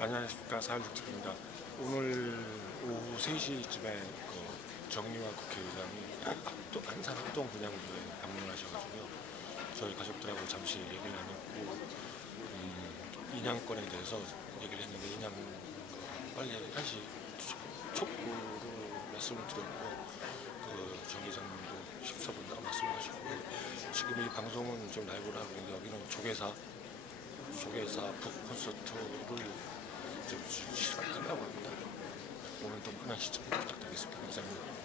안녕하십니까. 416TV입니다. 오늘 오후 3시쯤에 정의화 국회의장이 한산 합동분향소에 방문하셔가지고요. 저희 가족들하고 잠시 얘기를 나눴고 인양권에 대해서 얘기를 했는데 인양 빨리 한시 촉구로 말씀을 드렸고 정 의장님도 심사본다고 말씀하셨고 지금 이 방송은 좀 라이브로 하고 있는데 여기는 조계사 북 콘서트를 좀 시작하려고 합니다. 오늘도 많은 시청 부탁드리겠습니다. 감사합니다.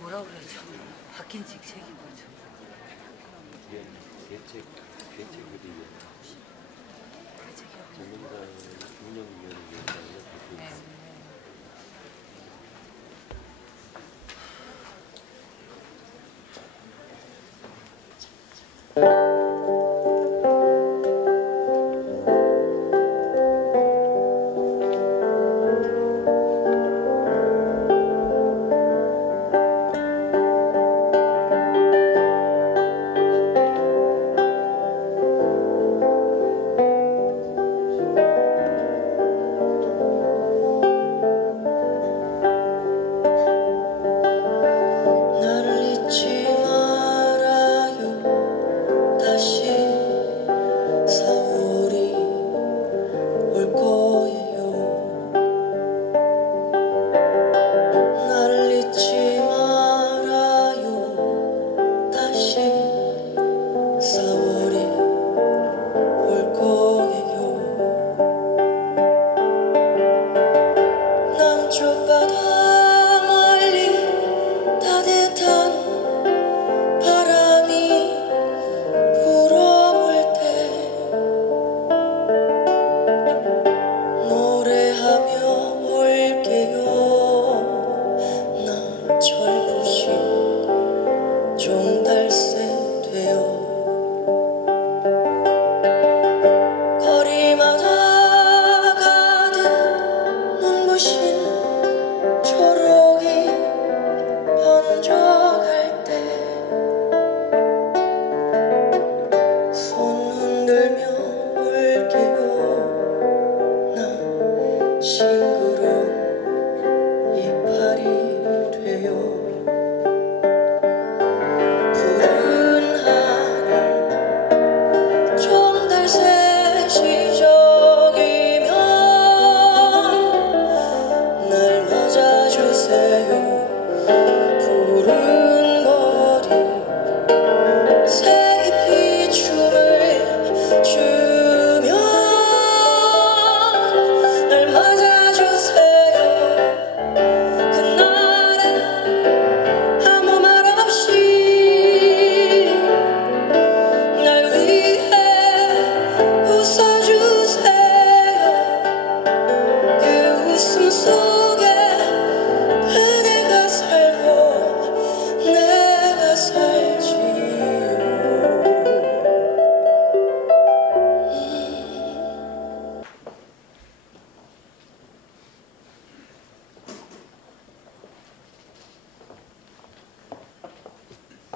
뭐라 그러죠? 바뀐 직책이 뭐죠? 대책들이 전문가 운영위원회에서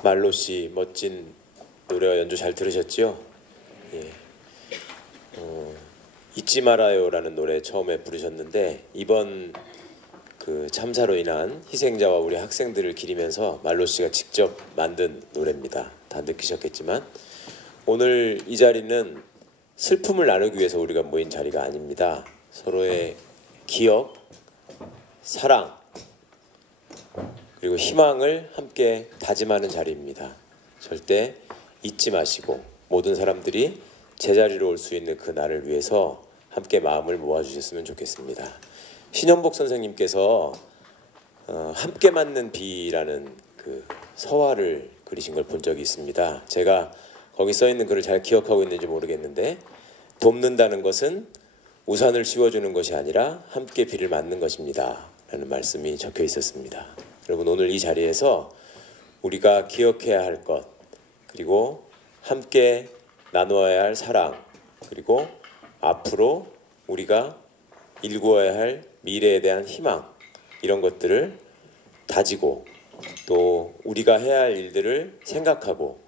말로 씨 멋진 노래와 연주 잘 들으셨죠? 예. 잊지 말아요라는 노래 처음에 부르셨는데 이번 그 참사로 인한 희생자와 우리 학생들을 기리면서 말로 씨가 직접 만든 노래입니다. 다 느끼셨겠지만 오늘 이 자리는 슬픔을 나누기 위해서 우리가 모인 자리가 아닙니다. 서로의 기억, 사랑 그리고 희망을 함께 다짐하는 자리입니다. 절대 잊지 마시고 모든 사람들이 제자리로 올 수 있는 그 날을 위해서 함께 마음을 모아주셨으면 좋겠습니다. 신현복 선생님께서 함께 맞는 비라는 그 서화를 그리신 걸 본 적이 있습니다. 제가 거기 써있는 글을 잘 기억하고 있는지 모르겠는데 돕는다는 것은 우산을 씌워주는 것이 아니라 함께 비를 맞는 것입니다. 라는 말씀이 적혀 있었습니다. 여러분, 오늘 이 자리에서 우리가 기억해야 할 것, 그리고 함께 나누어야 할 사랑, 그리고 앞으로 우리가 일구어야 할 미래에 대한 희망, 이런 것들을 다지고 또 우리가 해야 할 일들을 생각하고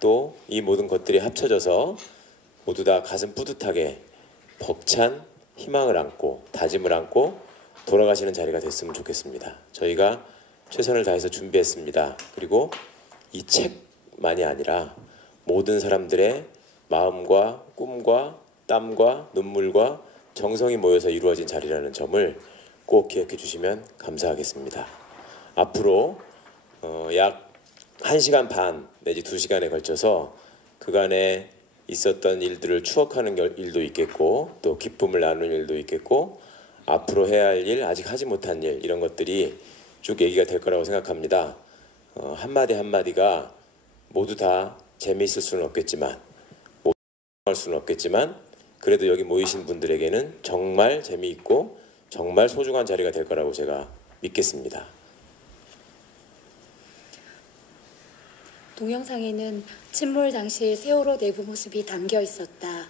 또 이 모든 것들이 합쳐져서 모두 다 가슴 뿌듯하게 벅찬 희망을 안고 다짐을 안고 돌아가시는 자리가 됐으면 좋겠습니다. 저희가 최선을 다해서 준비했습니다. 그리고 이 책만이 아니라 모든 사람들의 마음과 꿈과 땀과 눈물과 정성이 모여서 이루어진 자리라는 점을 꼭 기억해 주시면 감사하겠습니다. 앞으로 약 1시간 반 내지 2시간에 걸쳐서 그간에 있었던 일들을 추억하는 일도 있겠고 또 기쁨을 나누는 일도 있겠고 앞으로 해야 할 일, 아직 하지 못한 일, 이런 것들이 쭉 얘기가 될 거라고 생각합니다. 한마디 한마디가 모두 다 재미있을 수는 없겠지만 모두 할 수는 없겠지만 그래도 여기 모이신 분들에게는 정말 재미있고 정말 소중한 자리가 될 거라고 제가 믿겠습니다. 동영상에는 침몰 당시 세월호 내부 모습이 담겨 있었다.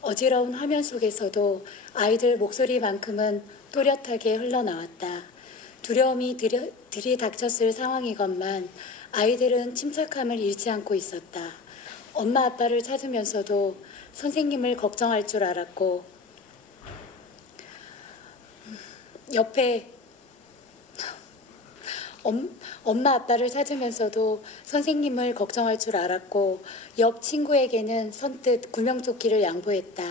어지러운 화면 속에서도 아이들 목소리만큼은 또렷하게 흘러나왔다. 두려움이 들이닥쳤을 상황이건만 아이들은 침착함을 잃지 않고 있었다. 엄마 아빠를 찾으면서도 선생님을 걱정할 줄 알았고 옆에 엄마 아빠를 찾으면서도 선생님을 걱정할 줄 알았고 옆 친구에게는 선뜻 구명조끼를 양보했다.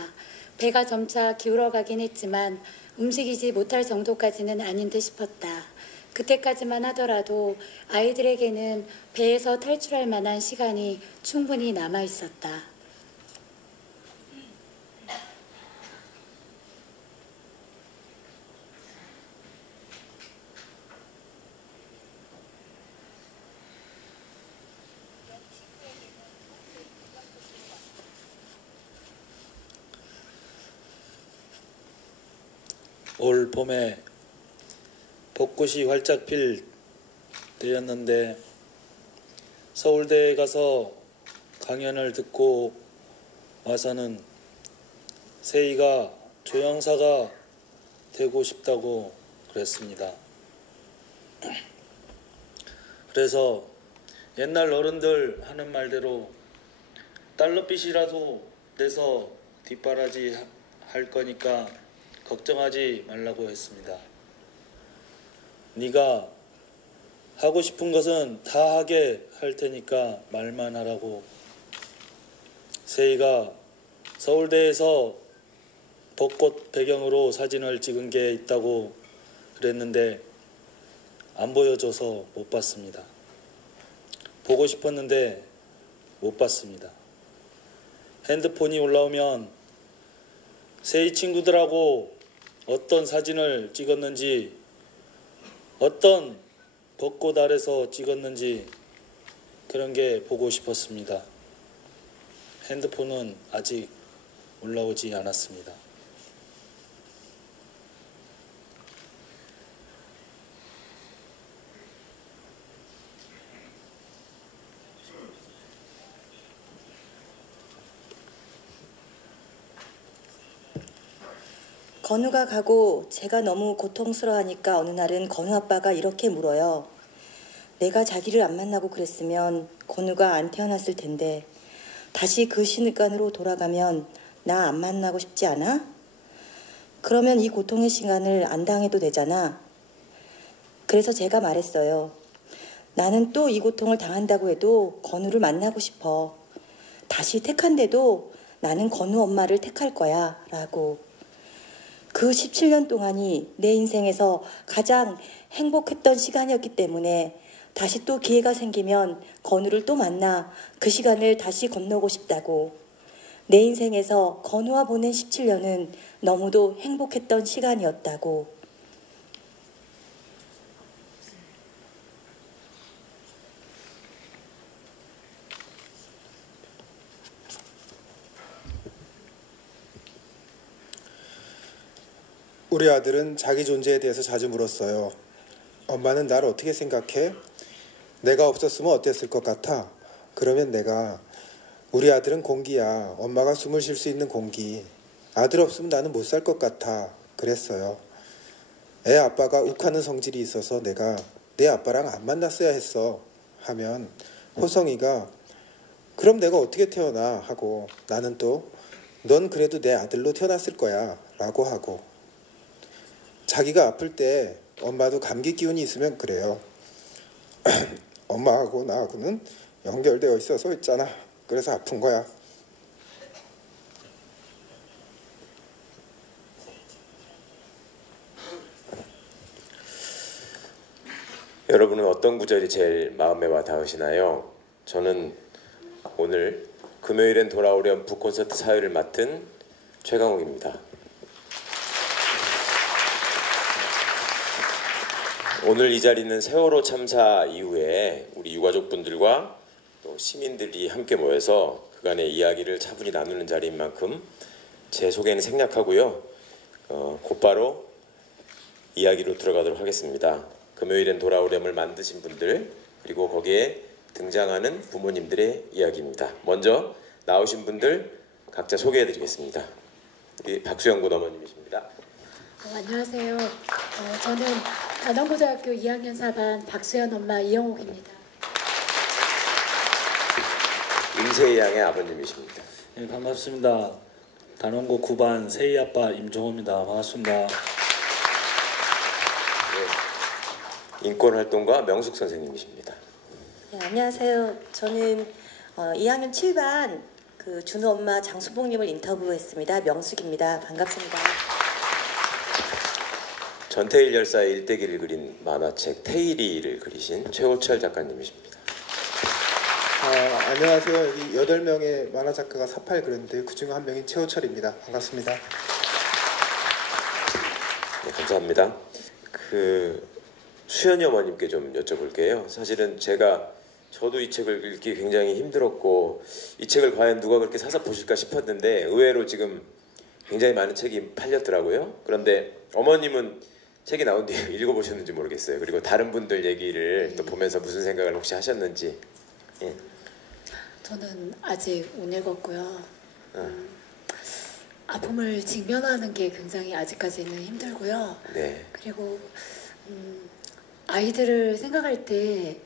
배가 점차 기울어가긴 했지만 움직이지 못할 정도까지는 아닌 듯 싶었다. 그때까지만 하더라도 아이들에게는 배에서 탈출할 만한 시간이 충분히 남아 있었다. 올 봄에 벚꽃이 활짝 필 때였는데 서울대에 가서 강연을 듣고 와서는 세희가 조형사가 되고 싶다고 그랬습니다. 그래서 옛날 어른들 하는 말대로 달러빚이라도 내서 뒷바라지 할 거니까 걱정하지 말라고 했습니다. 네가 하고 싶은 것은 다 하게 할 테니까 말만 하라고. 세희가 서울대에서 벚꽃 배경으로 사진을 찍은 게 있다고 그랬는데 안 보여줘서 못 봤습니다. 보고 싶었는데 못 봤습니다. 핸드폰이 올라오면 세희 친구들하고 어떤 사진을 찍었는지, 어떤 벚꽃 아래서 찍었는지 그런 게 보고 싶었습니다. 핸드폰은 아직 올라오지 않았습니다. 건우가 가고 제가 너무 고통스러워하니까 어느 날은 건우 아빠가 이렇게 물어요. 내가 자기를 안 만나고 그랬으면 건우가 안 태어났을 텐데 다시 그 시간으로 돌아가면 나 안 만나고 싶지 않아? 그러면 이 고통의 시간을 안 당해도 되잖아. 그래서 제가 말했어요. 나는 또 이 고통을 당한다고 해도 건우를 만나고 싶어. 다시 택한데도 나는 건우 엄마를 택할 거야 라고. 그 17년 동안이 내 인생에서 가장 행복했던 시간이었기 때문에 다시 또 기회가 생기면 건우를 또 만나 그 시간을 다시 건너고 싶다고. 내 인생에서 건우와 보낸 17년은 너무도 행복했던 시간이었다고. 우리 아들은 자기 존재에 대해서 자주 물었어요. 엄마는 날 어떻게 생각해? 내가 없었으면 어땠을 것 같아? 그러면 내가 우리 아들은 공기야. 엄마가 숨을 쉴 수 있는 공기. 아들 없으면 나는 못 살 것 같아. 그랬어요. 애 아빠가 욱하는 성질이 있어서 내가 내 아빠랑 안 만났어야 했어 하면 호성이가 그럼 내가 어떻게 태어나 하고 나는 또 넌 그래도 내 아들로 태어났을 거야 라고 하고 자기가 아플 때 엄마도 감기 기운이 있으면 그래요. 엄마하고 나하고는 연결되어 있어서 있잖아. 그래서 아픈 거야. 여러분은 어떤 구절이 제일 마음에 와 닿으시나요? 저는 오늘 금요일엔 돌아오렴 북콘서트 사회를 맡은 최강욱입니다. 오늘 이 자리는 세월호 참사 이후에 우리 유가족분들과 또 시민들이 함께 모여서 그간의 이야기를 차분히 나누는 자리인 만큼 제 소개는 생략하고요. 곧바로 이야기로 들어가도록 하겠습니다. 금요일엔 돌아오렴을 만드신 분들 그리고 거기에 등장하는 부모님들의 이야기입니다. 먼저 나오신 분들 각자 소개해드리겠습니다. 우리 박수영 군 어머님이십니다. 안녕하세요. 저는 단원고등학교 2학년 4반 박수연 엄마 이영옥입니다. 임세희 양의 아버님이십니다. 네, 반갑습니다. 단원고 9반 세희 아빠 임종호입니다. 반갑습니다. 인권활동가 명숙 선생님이십니다. 네, 안녕하세요. 저는 2학년 7반 그 준호 엄마 장수봉님을 인터뷰했습니다. 명숙입니다. 반갑습니다. 전태일 열사의 일대기를 그린 만화책 태일이를 그리신 최호철 작가님이십니다. 안녕하세요. 여기 8명의 만화 작가가 4팔 그렸는데 그중 한 명인 최호철입니다. 반갑습니다. 네, 감사합니다. 수연이 어머님께 좀 여쭤볼게요. 사실은 저도 이 책을 읽기 굉장히 힘들었고 이 책을 과연 누가 그렇게 사서 보실까 싶었는데 의외로 지금 굉장히 많은 책이 팔렸더라고요. 그런데 어머님은 책이 나온 뒤에 읽어보셨는지 모르겠어요. 그리고 다른 분들 얘기를 또 보면서 무슨 생각을 혹시 하셨는지. 예. 저는 아직 못 읽었고요. 아픔을 직면하는 게 굉장히 아직까지는 힘들고요. 네. 그리고 아이들을 생각할 때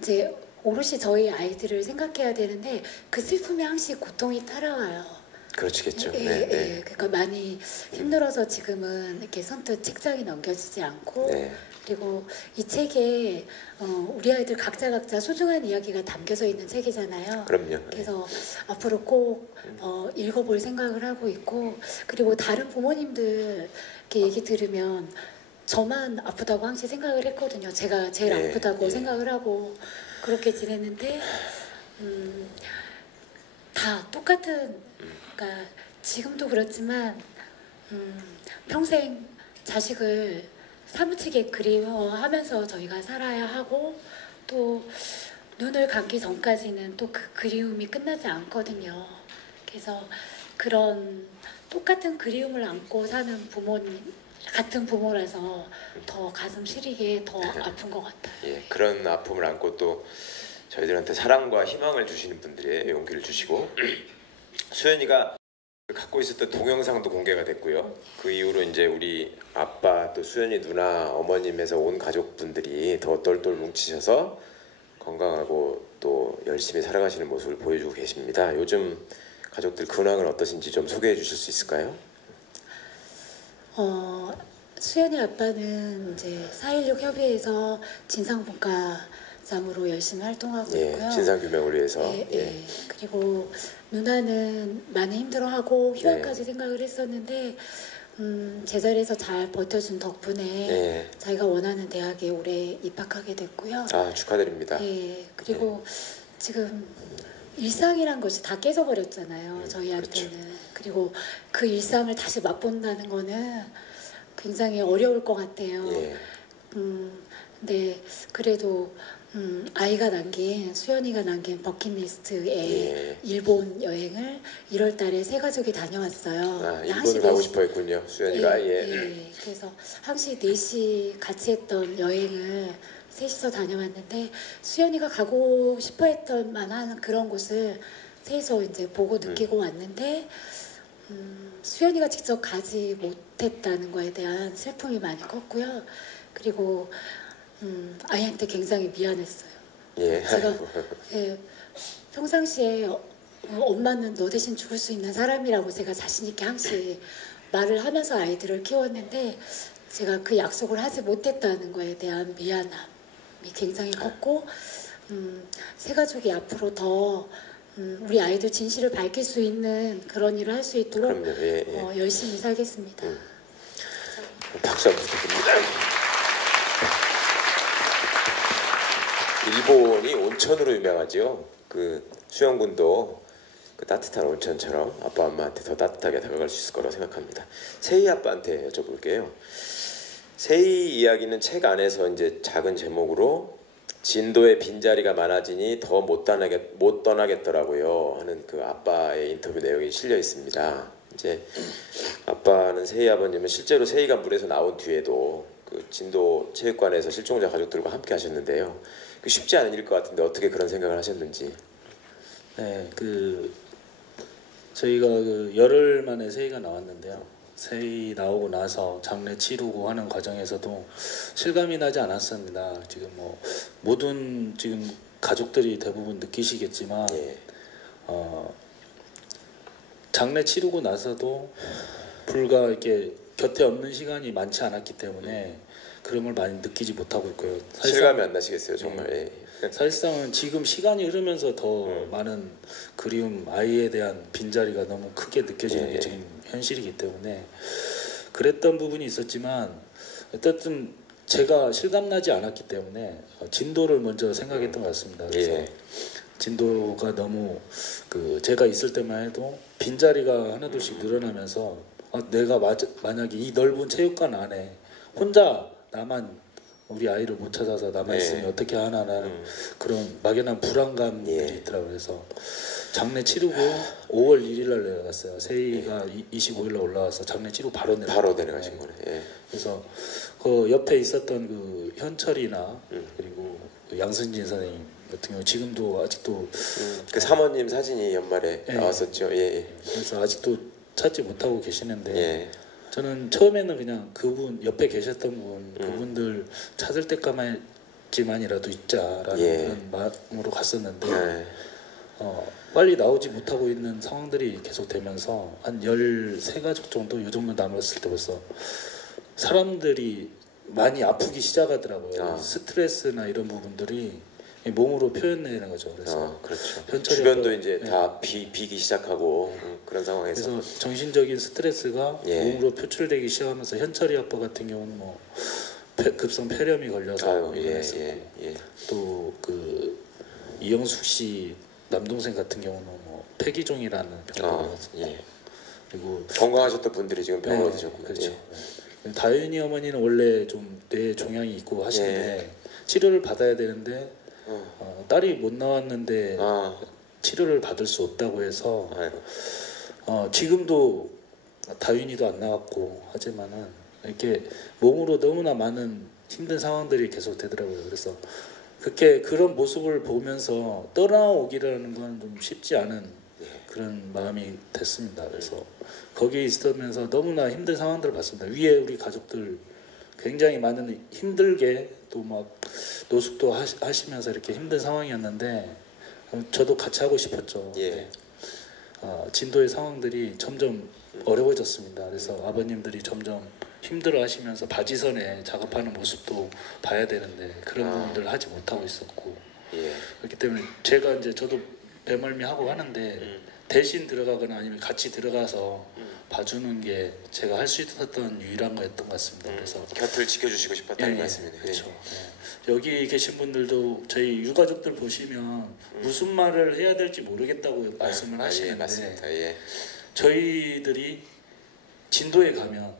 이제 오롯이 저희 아이들을 생각해야 되는데 그 슬픔에 항상 고통이 따라와요. 그렇겠죠. 예, 네, 예. 네. 그러니까 많이 힘들어서 지금은 이렇게 선뜻 책장이 넘겨지지 않고 네. 그리고 이 책에 우리 아이들 각자 소중한 이야기가 담겨져 있는 책이잖아요. 그럼요. 그래서 앞으로 꼭 읽어볼 생각을 하고 있고 그리고 다른 부모님들 이렇게 얘기 들으면 저만 아프다고 항상 생각을 했거든요. 제가 제일 예, 아프다고 예. 생각을 하고 그렇게 지냈는데 다 똑같은 그러니까 지금도 그렇지만 평생 자식을 사무치게 그리워하면서 저희가 살아야 하고 또 눈을 감기 전까지는 또 그 그리움이 끝나지 않거든요. 그래서 그런 똑같은 그리움을 안고 사는 부모님 같은 부모라서 더 가슴 시리게 더 아픈 것 같아요. 예, 그런 아픔을 안고 또 저희들한테 사랑과 희망을 주시는 분들의 용기를 주시고 수연이가 갖고 있었던 동영상도 공개가 됐고요. 그 이후로 이제 우리 아빠 또 수연이 누나 어머님에서 온 가족분들이 더 똘똘 뭉치셔서 건강하고 또 열심히 살아가시는 모습을 보여주고 계십니다. 요즘 가족들 근황은 어떠신지 좀 소개해 주실 수 있을까요? 수연이 아빠는 이제 4.16 협의회에서 진상분과장으로 열심히 활동하고 예, 있고요. 진상규명을 위해서. 예, 예. 예. 그리고 누나는 많이 힘들어하고 휴학까지 생각을 했었는데 제자리에서 잘 버텨준 덕분에 예. 자기가 원하는 대학에 올해 입학하게 됐고요. 아, 축하드립니다. 예, 그리고 지금 일상이란 것이 다 깨져버렸잖아요. 저희한테는. 그렇죠. 그리고 그 일상을 다시 맛본다는 거는 굉장히 어려울 것 같아요. 예. 근데 그래도 아이가 남긴 수연이가 남긴 버킷리스트에 예. 일본 여행을 1월 달에 새 가족이 다녀왔어요. 아, 항시 일본을 가고 넷이- 싶어 했군요. 수연이가. 예. 예. 그래서 항시 넷이 같이 했던 여행을 셋이서 다녀왔는데 수연이가 가고 싶어 했던 만한 그런 곳을 셋이서 이제 보고 느끼고 왔는데 수연이가 직접 가지 못했다는 거에 대한 슬픔이 많이 컸고요. 그리고 아이한테 굉장히 미안했어요. 예. 제가 예, 평상시에 엄마는 너 대신 죽을 수 있는 사람이라고 제가 자신 있게 항시 말을 하면서 아이들을 키웠는데 제가 그 약속을 하지 못했다는 거에 대한 미안함이 굉장히 컸고 새 가족이 앞으로 더 우리 아이들 진실을 밝힐 수 있는 그런 일을 할 수 있도록 그럼요. 예, 예. 열심히 살겠습니다. 박수 한번 부탁드립니다. 일본이 온천으로 유명하지요. 그 수영군도 그 따뜻한 온천처럼 아빠 엄마한테 더 따뜻하게 다가갈 수 있을 거라고 생각합니다. 세희 아빠한테 여쭤볼게요. 세희 이야기는 책 안에서 이제 작은 제목으로 진도에 빈자리가 많아지니 더 못 떠나겠더라고요 하는 그 아빠의 인터뷰 내용이 실려 있습니다. 이제 아빠는 세희 아버님은 실제로 세희가 물에서 나온 뒤에도 그 진도 체육관에서 실종자 가족들과 함께 하셨는데요. 그 쉽지 않은 일일 것 같은데 어떻게 그런 생각을 하셨는지. 네, 저희가 열흘 만에 세희가 나왔는데요. 세희 나오고 나서 장례 치르고 하는 과정에서도 실감이 나지 않았습니다. 지금 모든 지금 가족들이 대부분 느끼시겠지만 예. 장례 치르고 나서도 불과 이렇게 곁에 없는 시간이 많지 않았기 때문에 그런 걸 많이 느끼지 못하고 있고요. 실감이 안 나시겠어요, 정말. 예. 사실상은 지금 시간이 흐르면서 더 많은 그리움, 아이에 대한 빈자리가 너무 크게 느껴지는 게 지금 현실이기 때문에 그랬던 부분이 있었지만 어쨌든 제가 실감나지 않았기 때문에 진도를 먼저 생각했던 것 같습니다. 그래서 예. 진도가 너무 제가 있을 때만 해도 빈자리가 하나둘씩 늘어나면서 내가 만약에 이 넓은 체육관 안에 혼자 나만 우리 아이를 못 찾아서 남아있으면 어떻게 하나라는 그런 막연한 불안감들이 있더라고요. 그래서 장례 치르고 5월 1일 날 내려갔어요. 세희가 25일 날 올라와서 장례 치르고 바로 내려가신 거네. 예. 그래서 그 옆에 있었던 그 현철이나 그리고 그 양승진 선생님 같은 경우 지금도 아직도 그 사모님 사진이 연말에 나왔었죠. 예. 그래서 아직도 찾지 못하고 계시는데 예. 저는 처음에는 그냥 그분 옆에 계셨던 그분들 찾을 때까지만이라도 있자라는 그런 마음으로 갔었는데 빨리 나오지 못하고 있는 상황들이 계속되면서 한 13가족 정도 요 정도 남았을 때 벌써 사람들이 많이 아프기 시작하더라고요. 스트레스나 이런 부분들이 몸으로 표현되는 거죠. 그래서 그렇죠. 주변도 이제 다 비기 시작하고 그런 상황에서 그래서 정신적인 스트레스가 몸으로 표출되기 시작하면서 현철이 아빠 같은 경우는 급성 폐렴이 걸려서 또 그 이영숙 씨 남동생 같은 경우는 폐기종이라는 병을 받았어요. 그리고 건강하셨던 분들이 지금 병원에 드셨고 그렇죠. 다윤이 어머니는 원래 좀 뇌 종양이 있고 하시는데 치료를 받아야 되는데 딸이 못 나왔는데 치료를 받을 수 없다고 해서 지금도 다윤이도 안 나왔고 하지만은 이렇게 몸으로 너무나 많은 힘든 상황들이 계속 되더라고요. 그래서 그런 모습을 보면서 떠나오기라는 건 좀 쉽지 않은 그런 마음이 됐습니다. 그래서 거기에 있으면서 너무나 힘든 상황들을 봤습니다. 위에 우리 가족들 굉장히 많은 힘들게 또 막 노숙도 하시면서 이렇게 힘든 상황이었는데 저도 같이 하고 싶었죠. 진도의 상황들이 점점 어려워졌습니다. 그래서 아버님들이 점점 힘들어 하시면서 바지선에 작업하는 모습도 봐야 되는데 그런 부분들을 하지 못하고 있었고 그렇기 때문에 제가 이제 저도 배멀미하고 하는데 대신 들어가거나 아니면 같이 들어가서 봐주는 게 제가 할 수 있었던 유일한 거였던 것 같습니다. 그래서 곁을 지켜주시고 싶었다는 말씀이네요. 그렇죠. 여기 계신 분들도 저희 유가족들 보시면 무슨 말을 해야 될지 모르겠다고 말씀을 하시는데 맞습니다. 저희들이 진도에 가면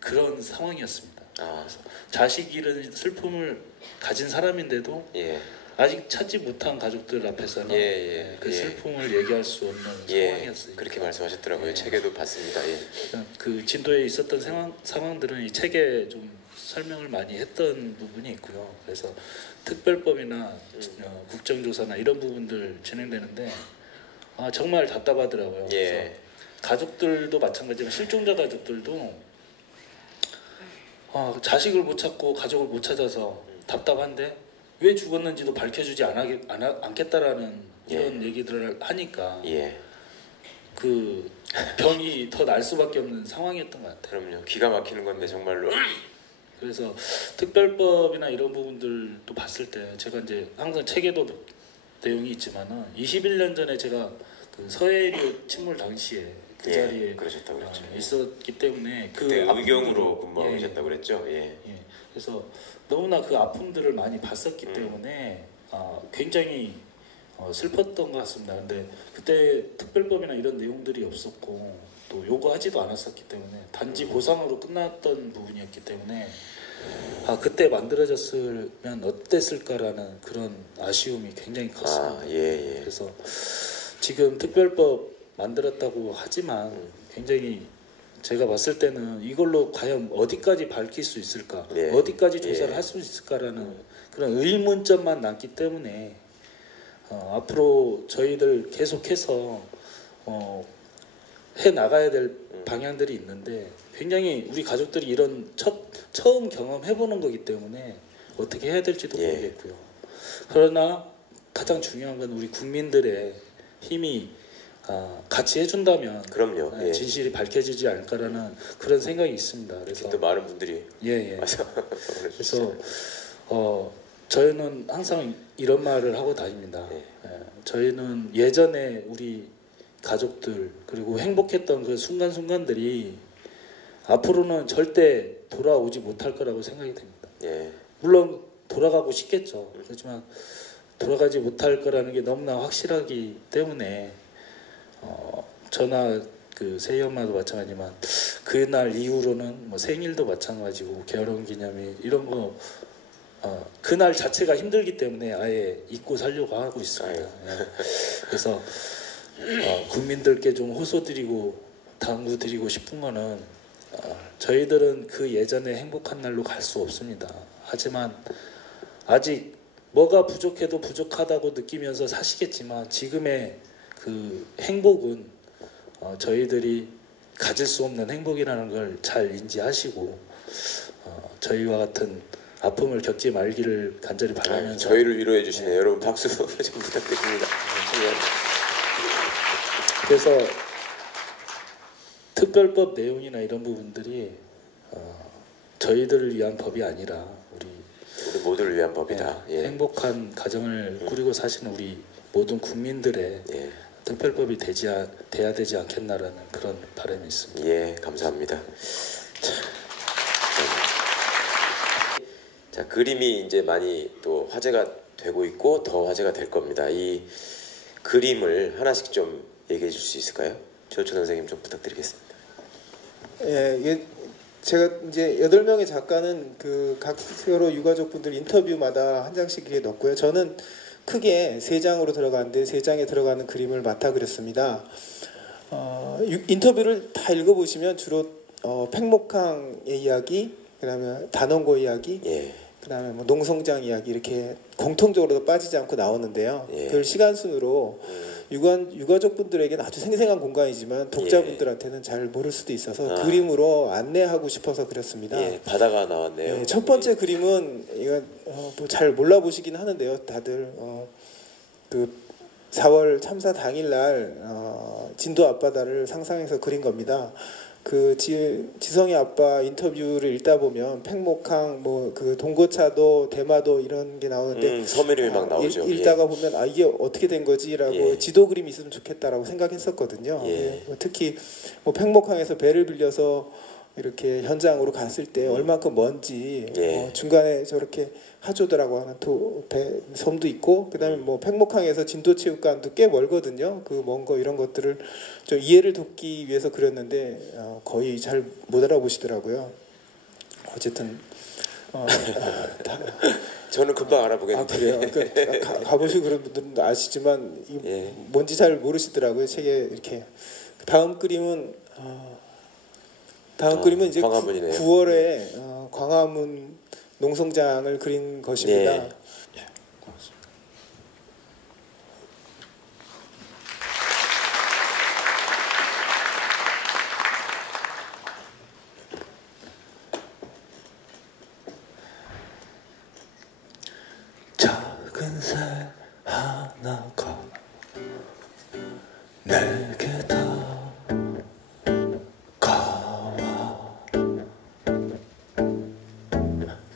그런 상황이었습니다. 그래서 자식 잃은 슬픔을 가진 사람인데도 아직 찾지 못한 가족들 앞에서는 그 슬픔을 얘기할 수 없는 상황이었어요. 그렇게 말씀하셨더라고요. 책에도 봤습니다. 그 진도에 있었던 상황들은 이 책에 좀 설명을 많이 했던 부분이 있고요. 그래서 특별법이나 국정조사나 이런 부분들 진행되는데 정말 답답하더라고요. 그래서 가족들도 마찬가지지만 실종자 가족들도 자식을 못 찾고 가족을 못 찾아서 답답한데 왜 죽었는지도 밝혀주지 않겠다라는 이런 얘기들을 하니까 그 병이 더 날 수밖에 없는 상황이었던 것 같아요. 그럼요. 기가 막히는 건데 정말로. 그래서 특별법이나 이런 부분들도 봤을 때 제가 이제 항상 책에도 내용이 있지만은 21년 전에 제가 그 서해류 침몰 당시에 그 자리에 그러셨다고 그랬죠. 있었기 때문에 그때 의경으로 근무하셨다고 그랬죠. 그래서 너무나 그 아픔들을 많이 봤었기 때문에 굉장히 슬펐던 것 같습니다. 근데 그때 특별법이나 이런 내용들이 없었고 또 요구하지도 않았었기 때문에 단지 보상으로 끝났던 부분이었기 때문에 그때 만들어졌으면 어땠을까라는 그런 아쉬움이 굉장히 컸습니다. 그래서 지금 특별법 만들었다고 하지만 굉장히 제가 봤을 때는 이걸로 과연 어디까지 밝힐 수 있을까, 어디까지 조사를 할 수 있을까라는 그런 의문점만 남기 때문에 앞으로 저희들 계속해서 해 나가야 될 방향들이 있는데 굉장히 우리 가족들이 이런 처음 경험해보는 거기 때문에 어떻게 해야 될지도 모르겠고요. 그러나 가장 중요한 건 우리 국민들의 힘이 같이 해준다면 그럼요. 진실이 밝혀지지 않을까라는 그런 생각이 있습니다. 그래서 또 많은 분들이 그래서 저희는 항상 이런 말을 하고 다닙니다. 저희는 예전에 우리 가족들 그리고 행복했던 그 순간순간들이 앞으로는 절대 돌아오지 못할 거라고 생각이 됩니다. 물론 돌아가고 싶겠죠. 그렇지만 돌아가지 못할 거라는 게 너무나 확실하기 때문에 저나 그 세희 엄마도 마찬가지지만 그날 이후로는 뭐 생일도 마찬가지고 결혼기념일 이런 거 그날 자체가 힘들기 때문에 아예 잊고 살려고 하고 있습니다. 그래서 국민들께 좀 호소드리고 당부드리고 싶은 거는 저희들은 그 예전의 행복한 날로 갈 수 없습니다. 하지만 아직 뭐가 부족해도 부족하다고 느끼면서 사시겠지만 지금의 그 행복은 저희들이 가질 수 없는 행복이라는 걸 잘 인지하시고 저희와 같은 아픔을 겪지 말기를 간절히 바라면서 저희를 위로해 주시네요. 여러분 박수 좀 부탁드립니다. 그래서 특별법 내용이나 이런 부분들이 저희들을 위한 법이 아니라 우리 모두를 위한 법이다. 행복한 가정을 꾸리고 사시는 우리 모든 국민들의 특별법이 돼야 되지 않겠나라는 그런 바람이 있습니다. 감사합니다. 자, 그림이 이제 많이 또 화제가 되고 있고 더 화제가 될 겁니다. 이 그림을 하나씩 좀 얘기해 줄 수 있을까요? 조천 선생님 좀 부탁드리겠습니다. 제가 이제 8명의 작가는 그 각 여러 유가족분들 인터뷰마다 한 장씩 이렇게 넣고요. 저는 크게 3장으로 들어가는데 3장에 들어가는 그림을 맡아 그렸습니다. 인터뷰를 다 읽어보시면 주로 팽목항의 이야기, 그다음에 단원고 이야기, 그다음에 뭐 농성장 이야기 이렇게 공통적으로 빠지지 않고 나오는데요. 그걸 시간 순으로 유가족분들에게는 아주 생생한 공간이지만 독자분들한테는 잘 모를 수도 있어서 그림으로 안내하고 싶어서 그렸습니다. 바다가 나왔네요. 첫 번째 그림은 이건 뭐 잘 몰라 보시긴 하는데요. 다들 그 4월 참사 당일날 진도 앞바다를 상상해서 그린 겁니다. 그 지성이 아빠 인터뷰를 읽다 보면 팽목항 뭐 그 동고차도 대마도 이런 게 나오는데 섬이름이 막 나오죠. 읽다가 보면 이게 어떻게 된 거지라고 지도 그림이 있으면 좋겠다라고 생각했었거든요. 특히 뭐 팽목항에서 배를 빌려서 이렇게 현장으로 갔을 때 얼만큼 먼지 중간에 저렇게 하조도라고 하는 섬도 있고 그다음에 뭐 팽목항에서 진도체육관도 꽤 멀거든요. 그 먼 거 이런 것들을 좀 이해를 돕기 위해서 그렸는데 거의 잘 못 알아보시더라고요. 어쨌든 저는 금방 아 알아보겠는데. 그래요? 그러니까 가보시고 그런 분들은 아시지만 이 예. 뭔지 잘 모르시더라고요. 책에 이렇게 다음 그림은 이제 광화문이네요. 9월에 광화문 농성장을 그린 것입니다. 예. 작은 새 하나가 내게 다가와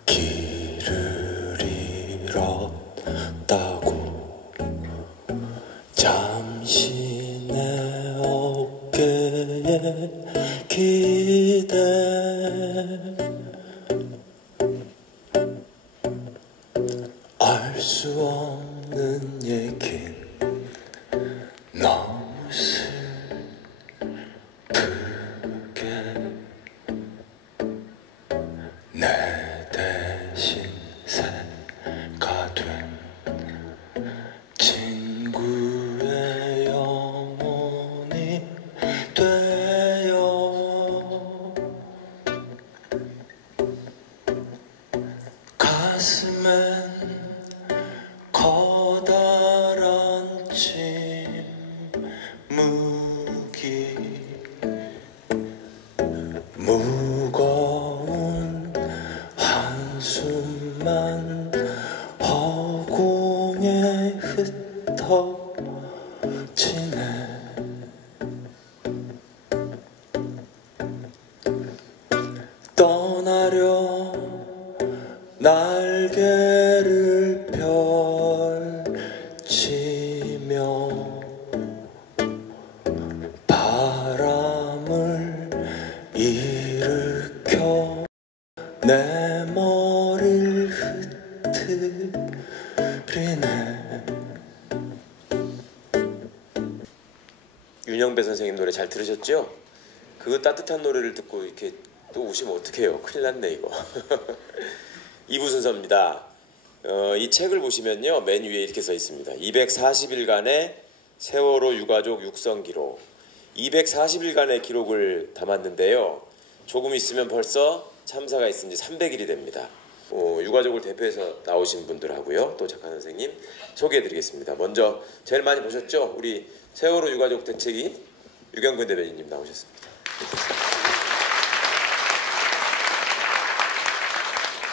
길을 잃었다고 잠시 내 어깨에 기대 알 수 없는 얘긴 너무 슬프게 내 대신 새가 된 친구의 영혼이 되어 가슴엔 커다란 침묵이 무거운 한숨만 허공에 흩어지네 떠나려 날개를 펼치며 바람을 일으켜 내 머리를 흩트리네 윤영배 선생님 노래 잘 들으셨죠? 그 따뜻한 노래를 듣고 이렇게 또 우시면 어떡해요. 큰일 났네 이거. 2부 순서입니다. 이 책을 보시면요. 맨 위에 이렇게 써 있습니다. 240일간의 세월호 유가족 육성 기록. 240일간의 기록을 담았는데요. 조금 있으면 벌써 참사가 있은 지 300일이 됩니다. 유가족을 대표해서 나오신 분들하고요. 또 작가 선생님 소개해드리겠습니다. 먼저 제일 많이 보셨죠? 우리 세월호 유가족 대책위 유경근 대변인님 나오셨습니다.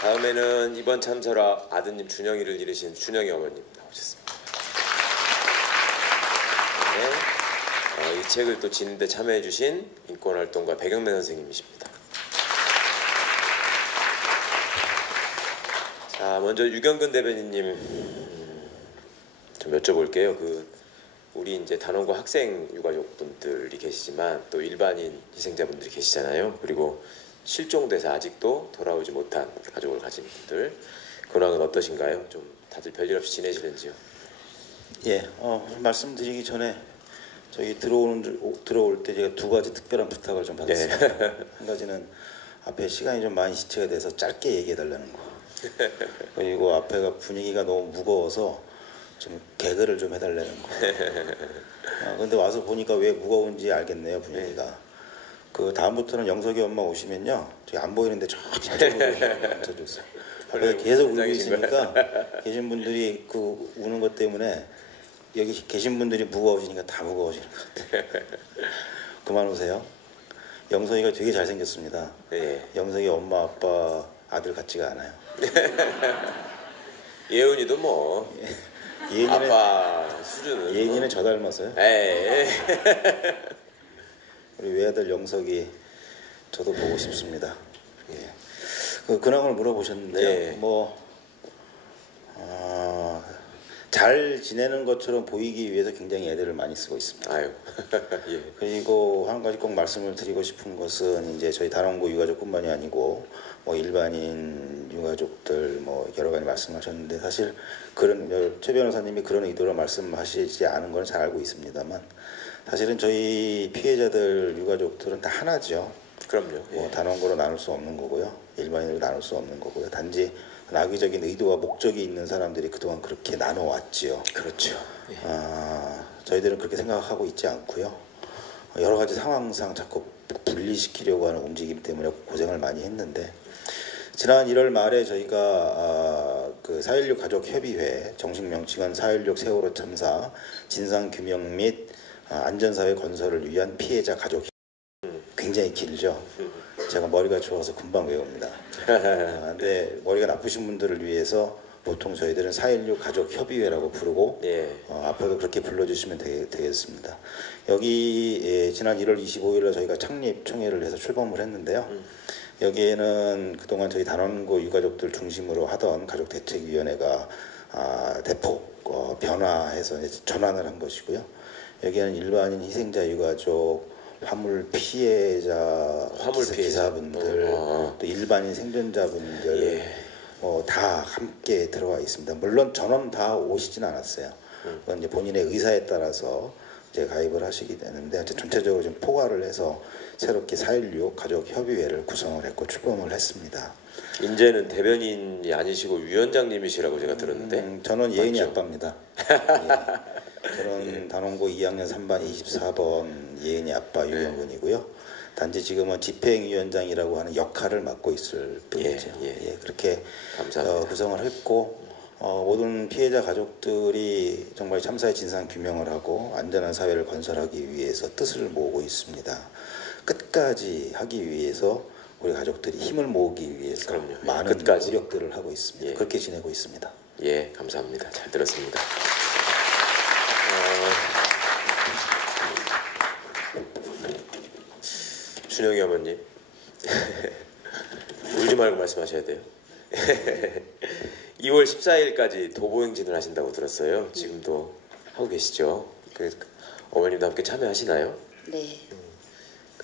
다음에는 이번 참사로 아드님 준영이를 잃으신 준영이 어머님 나오셨습니다. 네. 이 책을 또 지는데 참여해주신 인권활동가 백영래 선생님이십니다. 자, 먼저 유경근 대변인님 좀 여쭤볼게요. 우리 이제 단원고 학생 유가족분들이 계시지만 또 일반인 희생자분들이 계시잖아요. 그리고 실종돼서 아직도 돌아오지 못한 가족을 가진 분들 근황은 어떠신가요? 좀 다들 별일 없이 지내시는지요? 예, 말씀드리기 전에 저희 들어올 때 제가 두 가지 특별한 부탁을 좀 받았습니다. 한 가지는 앞에 시간이 좀 많이 지체가 돼서 짧게 얘기해달라는 거. 그리고 앞에가 분위기가 너무 무거워서 좀 개그를 좀 해달라는 거. 근데 와서 보니까 왜 무거운지 알겠네요, 분위기가. 그 다음부터는 영석이 엄마 오시면요, 저기 안 보이는데 저 뒤쪽으로 앉혀줬어요. 앞에 계속 울고 있으니까 계신 분들이 그 우는 것 때문에 여기 계신 분들이 무거워지니까 다 무거워지는 것 같아요. 그만 오세요. 영석이가 되게 잘생겼습니다. 네. 영석이 엄마 아빠 아들 같지가 않아요. 예은이도 뭐 예은이는 아빠 수준은 예은이는 저 닮았어요. 에이. 우리 외아들 영석이 저도 보고 싶습니다. 예. 그 근황을 물어보셨는데요. 예. 잘 지내는 것처럼 보이기 위해서 굉장히 애들을 많이 쓰고 있습니다. 아유. 예. 그리고 한 가지 꼭 말씀을 드리고 싶은 것은 이제 저희 단원고 유가족뿐만이 아니고 뭐 일반인 유가족들 뭐 여러 가지 말씀하셨는데 사실 그런 최 변호사님이 그런 의도로 말씀하시지 않은 건 잘 알고 있습니다만 사실은 저희 피해자들 유가족들은 다 하나죠. 그럼요. 뭐 단원고로 나눌 수 없는 거고요. 일반인으로 나눌 수 없는 거고요. 단지 악의적인 의도와 목적이 있는 사람들이 그동안 그렇게 나눠왔지요. 그렇죠. 예. 저희들은 그렇게 생각하고 있지 않고요. 여러 가지 상황상 자꾸 분리시키려고 하는 움직임 때문에 고생을 많이 했는데 지난 1월 말에 저희가 그 4.16 가족협의회 정식 명칭은 4.16 세월호 참사 진상규명 및 안전사회 건설을 위한 피해자 가족 굉장히 길죠. 제가 머리가 좋아서 금방 외웁니다. 근데 머리가 나쁘신 분들을 위해서 보통 저희들은 4.16 가족협의회라고 부르고 앞으로도 그렇게 불러주시면 되겠습니다. 여기 지난 1월 25일에 저희가 창립총회를 해서 출범을 했는데요. 여기에는 그동안 저희 단원고 유가족들 중심으로 하던 가족대책위원회가 대폭 변화해서 전환을 한 것이고요. 여기에는 일반인 희생자 유가족, 화물 피해자, 기사분들, 또 일반인 생존자분들 다 함께 들어와 있습니다. 물론 전원 다 오시진 않았어요. 그건 이제 본인의 의사에 따라서 이제 가입을 하시게 되는데 전체적으로 좀 포괄을 해서 새롭게 4.16 가족협의회를 구성을 했고 출범을 했습니다. 이제는 대변인이 아니시고 위원장님이시라고 제가 들었는데 저는 예은이 아빠입니다. 저는 단원고 2학년 3반 24번 예은이 아빠 유영근이고요. 단지 지금은 집행위원장이라고 하는 역할을 맡고 있을 뿐이죠. 그렇게 구성을 했고 모든 피해자 가족들이 정말 참사의 진상 규명을 하고 안전한 사회를 건설하기 위해서 뜻을 모으고 있습니다. 끝까지 하기 위해서 우리 가족들이 힘을 모으기 위해서 많은 노력들을 하고 있습니다. 그렇게 지내고 있습니다. 예, 감사합니다. 잘 들었습니다. 준영이 어머님 울지 말고 말씀하셔야 돼요. 2월 14일까지 도보행진을 하신다고 들었어요. 지금도 하고 계시죠? 어머님도 함께 참여하시나요? 네.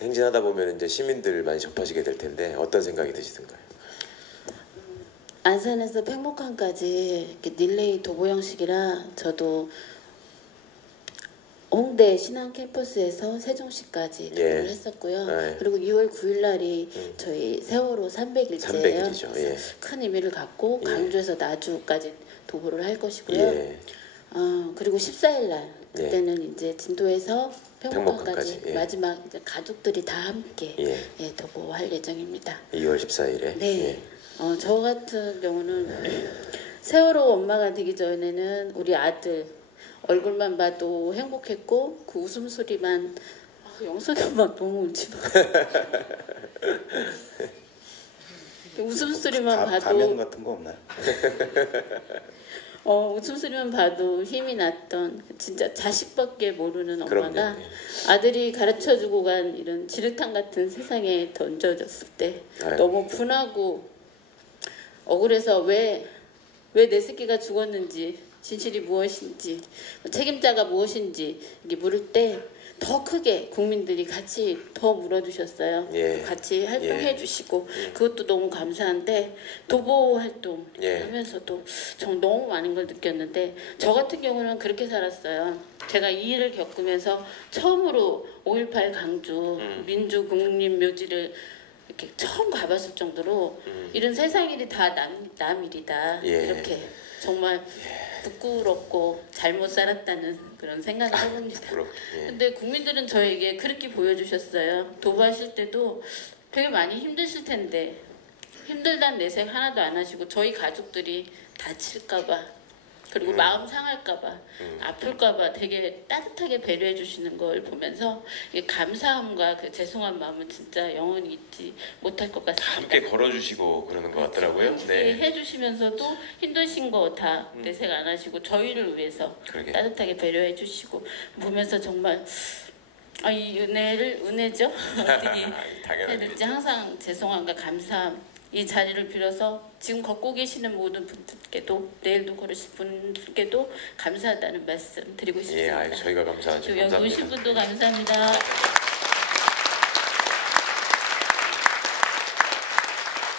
행진하다 보면 이제 시민들 많이 접하시게 될 텐데 어떤 생각이 드시던가요? 안산에서 팽목항까지 이렇게 릴레이 도보 형식이라 저도 홍대 신안 캠퍼스에서 세종시까지 도보를 했었고요. 그리고 2월 9일 날이 저희 세월호 300일째예요. 그래서 큰 의미를 갖고 강주에서 나주까지 도보를 할 것이고요. 그리고 14일 날 그때는 이제 진도에서 평목항까지 마지막 이제 가족들이 다 함께 도보할 예정입니다. 2월 14일에. 네. 저 같은 경우는 세월호 엄마가 되기 전에는 우리 아들 얼굴만 봐도 행복했고 그 웃음소리만 영석이 엄마 너무 울지 마. 웃음소리만 봐도 가면 같은 거 없나요? 웃음소리만 봐도 힘이 났던 진짜 자식밖에 모르는 엄마가 그럼요. 아들이 가르쳐주고 간 이런 지르탄 같은 세상에 던져졌을 때 너무 분하고 억울해서 왜 내 새끼가 죽었는지 진실이 무엇인지 책임자가 무엇인지 이렇게 물을 때 더 크게 국민들이 같이 더 물어주셨어요. 같이 활동해 주시고 그것도 너무 감사한데 도보 활동 하면서도 정말 너무 많은 걸 느꼈는데 저 같은 경우는 그렇게 살았어요. 제가 이 일을 겪으면서 처음으로 5.18 강주 민주국립묘지를 이렇게 처음 가봤을 정도로 이런 세상 일이 다 남 일이다. 이렇게 정말 부끄럽고 잘못 살았다는 그런 생각을 해봅니다. 근데 국민들은 저에게 그렇게 보여주셨어요. 도보하실 때도 되게 많이 힘드실 텐데 힘들다는 내색 하나도 안 하시고 저희 가족들이 다칠까봐 그리고 마음 상할까봐 아플까봐 되게 따뜻하게 배려해 주시는 걸 보면서 감사함과 그 죄송한 마음은 진짜 영원히 잊지 못할 것 같습니다. 함께 걸어주시고 그러는 것 같더라고요. 네. 해주시면서도 힘드신 거 다 내색 안 하시고 저희를 위해서 따뜻하게 배려해 주시고 보면서 정말 이 은혜죠? 어떻게 해야 될지 항상 죄송함과 감사함 이 자리를 빌어서 지금 걷고 계시는 모든 분들께도 내일도 걸으실 분들께도 감사하다는 말씀 드리고 싶습니다. 저희가 감사하죠. 여기 오신 분도 감사합니다.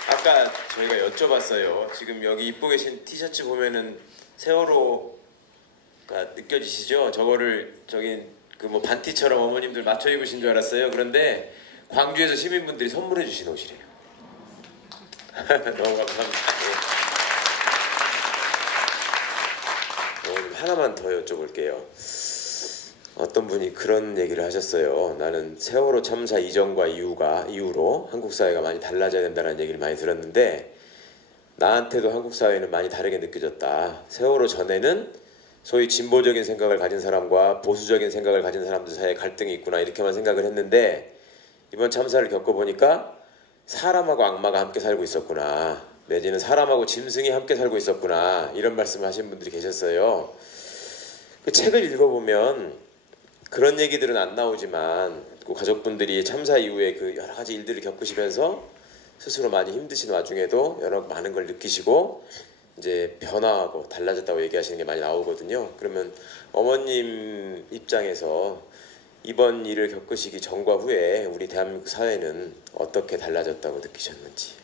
아까 저희가 여쭤봤어요. 지금 여기 입고 계신 티셔츠 보면은 세월호가 느껴지시죠? 저거를 저기 그 뭐 반티처럼 어머님들 맞춰 입으신 줄 알았어요. 그런데 광주에서 시민분들이 선물해 주신 옷이래요. 너무 감사합니다. 하나만 더 여쭤볼게요. 어떤 분이 그런 얘기를 하셨어요. 나는 세월호 참사 이전과 이후로 한국 사회가 많이 달라져야 된다는 얘기를 많이 들었는데 나한테도 한국 사회는 많이 다르게 느껴졌다. 세월호 전에는 소위 진보적인 생각을 가진 사람과 보수적인 생각을 가진 사람들 사이에 갈등이 있구나 이렇게만 생각을 했는데 이번 참사를 겪어보니까 사람하고 악마가 함께 살고 있었구나. 내지는 사람하고 짐승이 함께 살고 있었구나. 이런 말씀을 하신 분들이 계셨어요. 그 책을 읽어보면 그런 얘기들은 안 나오지만 그 가족분들이 참사 이후에 그 여러 가지 일들을 겪으시면서 스스로 많이 힘드신 와중에도 많은 걸 느끼시고 이제 변화하고 달라졌다고 얘기하시는 게 많이 나오거든요. 그러면 어머님 입장에서 이번 일을 겪으시기 전과 후에 우리 대한민국 사회는 어떻게 달라졌다고 느끼셨는지.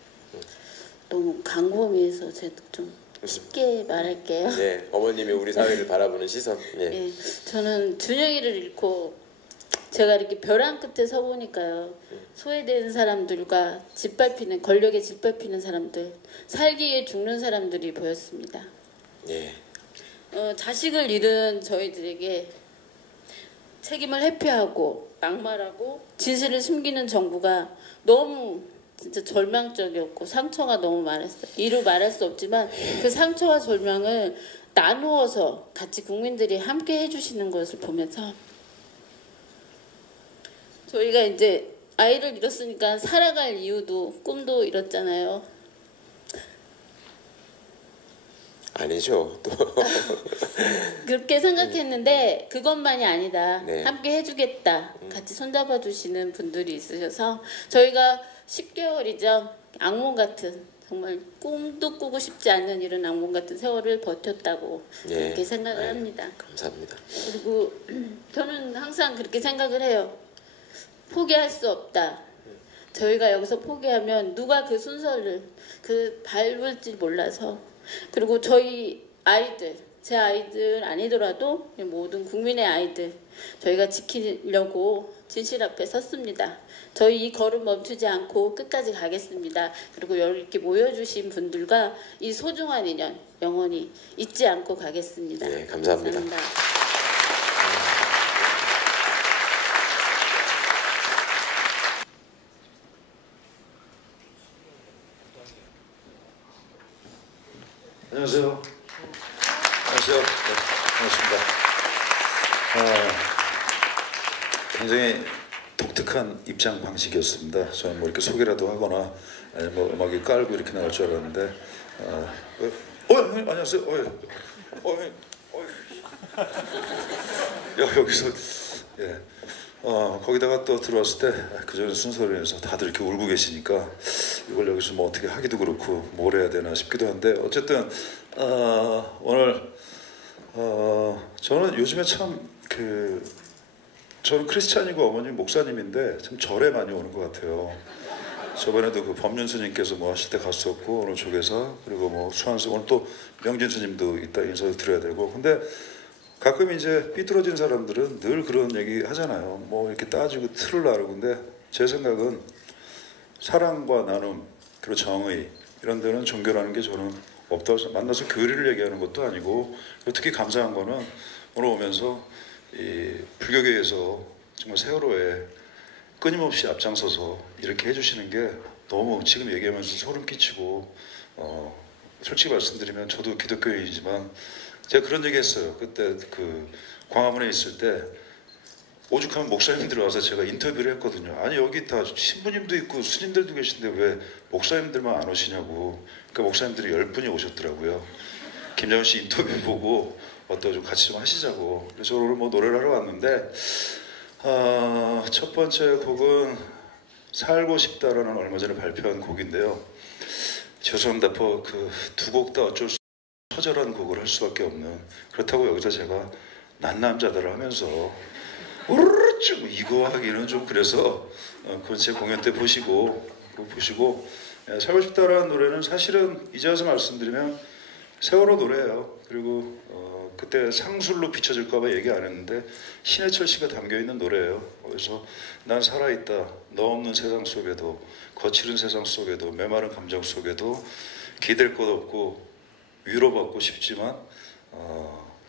너무 광범위해서 제가 좀 쉽게 말할게요. 네, 어머님이 우리 사회를 바라보는 시선. 네. 네, 저는 준영이를 잃고 제가 이렇게 벼랑 끝에 서 보니까요. 소외된 사람들과 권력에 짓밟히는 사람들, 살기 위해 죽는 사람들이 보였습니다. 예. 자식을 잃은 저희들에게 책임을 회피하고 막말하고 진실을 숨기는 정부가 너무 진짜 절망적이었고 상처가 너무 많았어요. 이루 말할 수 없지만 그 상처와 절망을 나누어서 같이 국민들이 함께 해주시는 것을 보면서 저희가 이제 아이를 잃었으니까 살아갈 이유도 꿈도 잃었잖아요. 아니죠. 또 그렇게 생각했는데 그것만이 아니다. 네. 함께 해주겠다. 같이 손잡아 주시는 분들이 있으셔서 저희가 10개월이죠. 악몽 같은 정말 꿈도 꾸고 싶지 않는 이런 악몽 같은 세월을 버텼다고 그렇게 생각을 합니다. 감사합니다. 그리고 저는 항상 그렇게 생각을 해요. 포기할 수 없다. 저희가 여기서 포기하면 누가 그 순서를 밟을지 몰라서 그리고 저희 아이들 제 아이들 아니더라도 모든 국민의 아이들 저희가 지키려고 진실 앞에 섰습니다. 저희 이 걸음 멈추지 않고 끝까지 가겠습니다. 그리고 이렇게 모여주신 분들과 이 소중한 인연 영원히 잊지 않고 가겠습니다. 네, 감사합니다. 안녕하세요. 안녕하세요. 네, 반갑습니다. 굉장히 독특한 입장 방식이었습니다. 저는 뭐 이렇게 소개라도 하거나 아니면 뭐 음악이 깔고 이렇게 나올 줄 알았는데, 형님, 안녕하세요. 여기서 예. 거기다가 또 들어왔을 때 그전에 순서를 해서 다들 이렇게 울고 계시니까 이걸 여기서 뭐 어떻게 하기도 그렇고 뭘 해야 되나 싶기도 한데 어쨌든 오늘 저는 요즘에 참 저는 크리스찬이고 어머님 목사님인데 참 절에 많이 오는 것 같아요. 저번에도 그 법륜 스님께서 뭐 하실 때 갔었고 오늘 조계사 그리고 뭐 수환스 오늘 또 명진 스님도 이따 인사를 드려야 되고 근데 가끔 이제 삐뚤어진 사람들은 늘 그런 얘기 하잖아요. 뭐 이렇게 따지고 틀을 나르고 근데 제 생각은 사랑과 나눔 그리고 정의 이런 데는 종교라는 게 저는 없다고 만나서 교리를 얘기하는 것도 아니고 특히 감사한 거는 오늘 오면서 이 불교계에서 정말 세월호에 끊임없이 앞장서서 이렇게 해주시는 게 너무 지금 얘기하면서 소름 끼치고 솔직히 말씀드리면 저도 기독교인이지만 제가 그런 얘기 했어요. 그때 그 광화문에 있을 때 오죽하면 목사님들 와서 제가 인터뷰를 했거든요. 아니 여기 다 신부님도 있고 스님들도 계신데 왜 목사님들만 안 오시냐고. 그러니까 목사님들이 10분이 오셨더라고요. 김장훈 씨 인터뷰 보고 좀 같이 좀 하시자고. 그래서 오늘 뭐 노래를 하러 왔는데 첫 번째 곡은 살고 싶다라는 얼마 전에 발표한 곡인데요. 죄송합니다. 그 두 곡 다 어쩔 수 처절한 곡을 할 수밖에 없는 그렇다고 여기서 제가 난남자들을 하면서 우르르 좀 이거 하기는 좀 그래서 그건 제 공연 때 보시고 살고 싶다라는 노래는 사실은 이제 와서 말씀드리면 세월호 노래예요. 그리고 그때 상술로 비춰질까봐 얘기 안 했는데 신해철 씨가 담겨있는 노래예요. 그래서 난 살아있다. 너 없는 세상 속에도, 거칠은 세상 속에도, 메마른 감정 속에도 기댈 곳 없고 위로받고 싶지만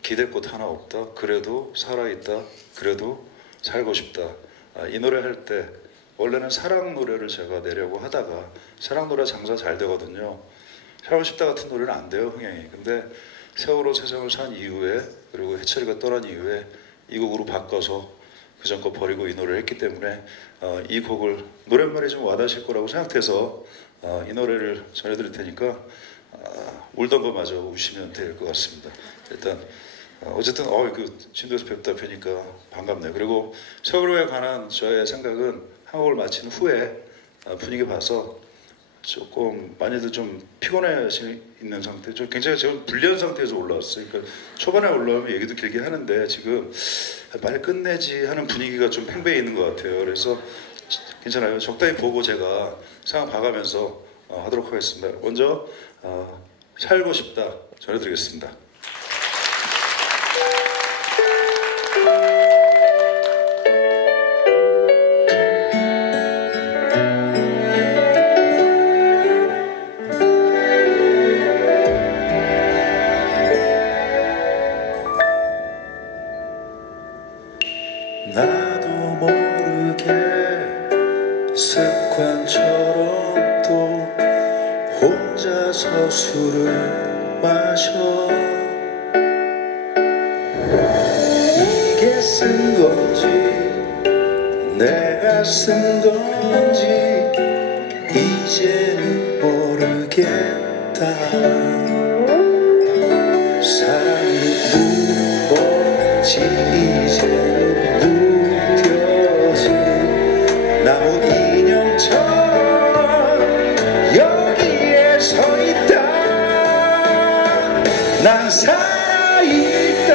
기댈 곳 하나 없다. 그래도 살아있다. 그래도 살고 싶다. 이 노래 할 때 원래는 사랑 노래를 제가 내려고 하다가 사랑 노래 장사 잘 되거든요. 살고 싶다 같은 노래는 안 돼요, 흥행이. 근데 세월호 세상을 산 이후에, 그리고 해철이가 떠난 이후에 이 곡으로 바꿔서 그전 거 버리고 이 노래를 했기 때문에 이 곡을 노랫말이 좀 와닿으실 거라고 생각해서 이 노래를 전해드릴 테니까 울던 거 마저 우시면 될 것 같습니다. 일단 어쨌든 그 진도에서 뵙다 뵈니까 반갑네요. 그리고 세월호에 관한 저의 생각은 한 곡을 마친 후에 분위기 봐서 조금 많이들 좀 피곤해 있는 상태, 좀 굉장히 지금 불리한 상태에서 올라왔어요. 그러니까 초반에 올라오면 얘기도 길게 하는데 지금 빨리 끝내지 하는 분위기가 좀 팽배해 있는 것 같아요. 그래서 괜찮아요. 적당히 보고 제가 상황 봐가면서 하도록 하겠습니다. 먼저 살고 싶다 전해드리겠습니다. 나도 모르게 습관처럼 또 혼자서 술을 마셔. 이게 쓴 건지 내가 쓴 건지 이제는 모르겠다. 사랑이 무엇인지 이제는 나무 인형처럼 여기에 서 있다. 난 살아있다.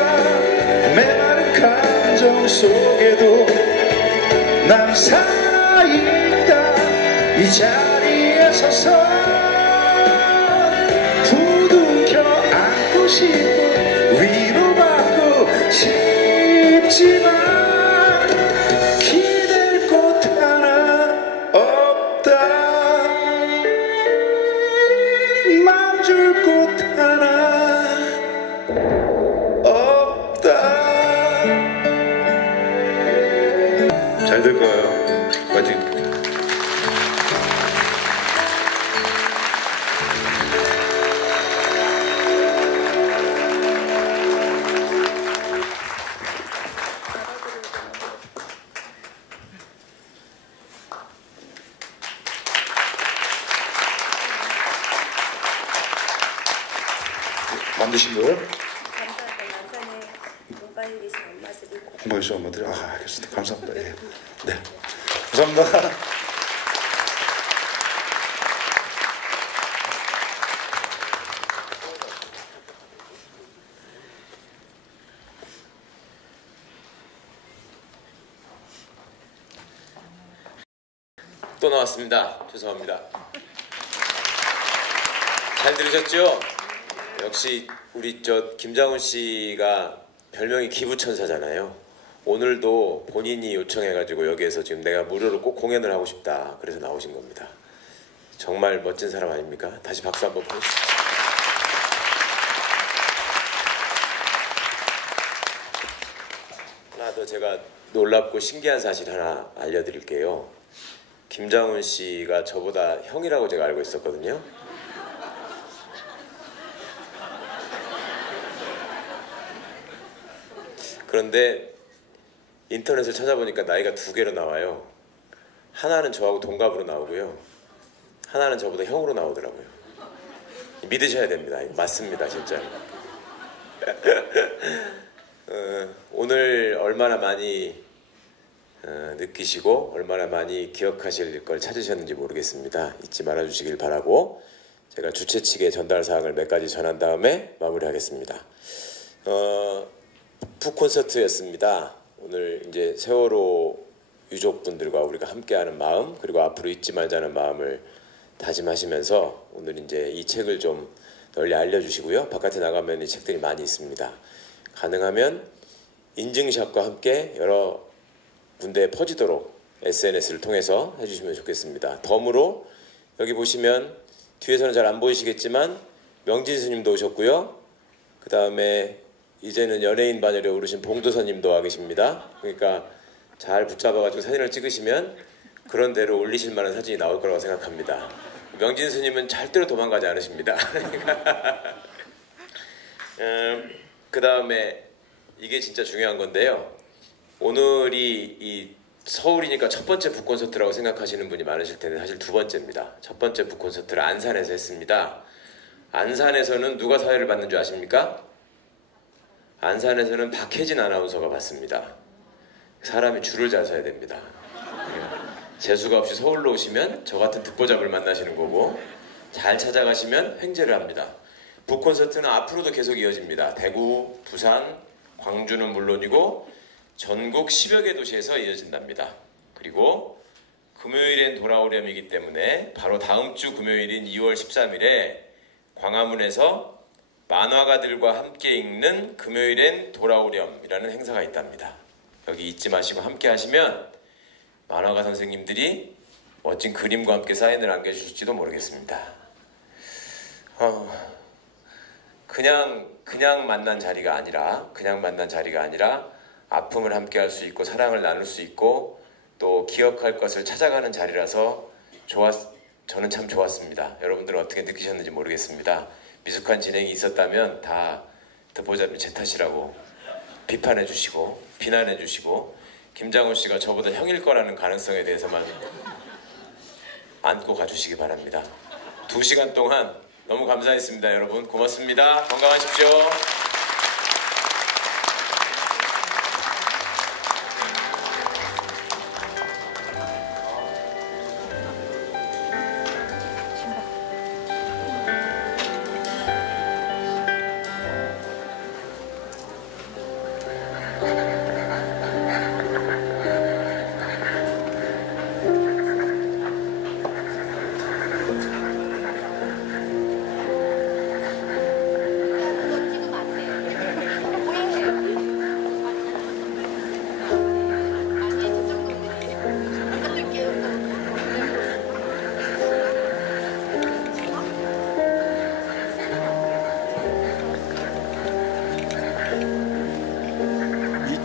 메마른 감정 속에도 난 살아있다. 이 자리에 서서 부둥켜 안고 싶고 위로받고 싶지만 잘 될 거예요. 파이팅. 만드신 거예요? 공부해 주신 엄마들이 알겠습니다. 감사합니다. 예. 네, 감사합니다. 또 나왔습니다. 죄송합니다. 잘 들으셨죠? 역시 우리 김장훈 씨가 별명이 기부천사잖아요. 오늘도 본인이 요청해가지고 여기에서 지금 내가 무료로 꼭 공연을 하고 싶다. 그래서 나오신 겁니다. 정말 멋진 사람 아닙니까? 다시 박수 한번 보내주시죠. 하나 더 제가 놀랍고 신기한 사실 하나 알려드릴게요. 김장훈 씨가 저보다 형이라고 제가 알고 있었거든요. 그런데 인터넷을 찾아보니까 나이가 2개로 나와요. 하나는 저하고 동갑으로 나오고요. 하나는 저보다 형으로 나오더라고요. 믿으셔야 됩니다. 맞습니다, 진짜. 오늘 얼마나 많이 느끼시고 얼마나 많이 기억하실 걸 찾으셨는지 모르겠습니다. 잊지 말아주시길 바라고 제가 주최 측에 전달 사항을 몇 가지 전한 다음에 마무리하겠습니다. 푸콘서트였습니다. 오늘 이제 세월호 유족분들과 우리가 함께하는 마음, 그리고 앞으로 잊지 말자는 마음을 다짐하시면서 오늘 이제 이 책을 좀 널리 알려주시고요. 바깥에 나가면 이 책들이 많이 있습니다. 가능하면 인증샷과 함께 여러 군데에 퍼지도록 SNS를 통해서 해주시면 좋겠습니다. 덤으로 여기 보시면 뒤에서는 잘 안 보이시겠지만 명진 스님도 오셨고요. 그 다음에 이제는 연예인 반열에 오르신 봉도사님도 와 계십니다. 그러니까 잘 붙잡아가지고 사진을 찍으시면 그런 대로 올리실 만한 사진이 나올 거라고 생각합니다. 명진 스님은 절대로 도망가지 않으십니다. 그 다음에 이게 진짜 중요한 건데요. 오늘이 이 서울이니까 첫 번째 북콘서트라고 생각하시는 분이 많으실 텐데 사실 두 번째입니다. 첫 번째 북콘서트를 안산에서 했습니다. 안산에서는 누가 사회를 받는 줄 아십니까? 안산에서는 박혜진 아나운서가 받습니다. 사람이 줄을 잘 서야 됩니다. 재수가 없이 서울로 오시면 저 같은 듣보잡을 만나시는 거고 잘 찾아가시면 횡재를 합니다. 북콘서트는 앞으로도 계속 이어집니다. 대구, 부산, 광주는 물론이고 전국 10여 개 도시에서 이어진답니다. 그리고 금요일엔 돌아오렴이기 때문에 바로 다음 주 금요일인 2월 13일에 광화문에서 만화가들과 함께 읽는 금요일엔 돌아오렴이라는 행사가 있답니다. 여기 잊지 마시고 함께 하시면 만화가 선생님들이 멋진 그림과 함께 사인을 안겨주실지도 모르겠습니다. 그냥 만난 자리가 아니라 아픔을 함께 할 수 있고 사랑을 나눌 수 있고 또 기억할 것을 찾아가는 자리라서 저는 참 좋았습니다. 여러분들은 어떻게 느끼셨는지 모르겠습니다. 미숙한 진행이 있었다면 다 듣보잡이 제 탓이라고 비판해 주시고 비난해 주시고 김장훈 씨가 저보다 형일 거라는 가능성에 대해서만 안고 가주시기 바랍니다. 2시간 동안 너무 감사했습니다. 여러분 고맙습니다. 건강하십시오.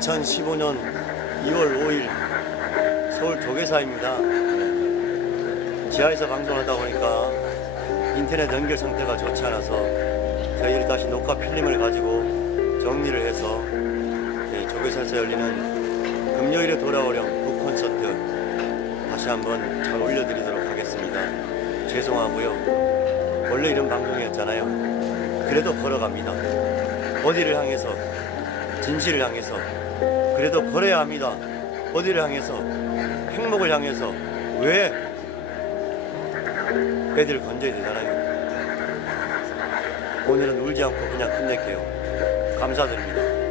2015년 2월 5일 서울 조계사입니다. 지하에서 방송하다 보니까 인터넷 연결 상태가 좋지 않아서 저희들이 다시 녹화 필름을 가지고 정리를 해서 조계사에서 열리는 금요일에 돌아오렴 북콘서트 다시 한번 잘 올려드리도록 하겠습니다. 죄송하고요. 원래 이런 방송이었잖아요. 그래도 걸어갑니다. 어디를 향해서? 진실을 향해서. 그래도 걸어야 합니다. 어디를 향해서? 행복을 향해서. 왜? 애들을 건져야 되잖아요. 오늘은 울지 않고 그냥 끝낼게요. 감사드립니다.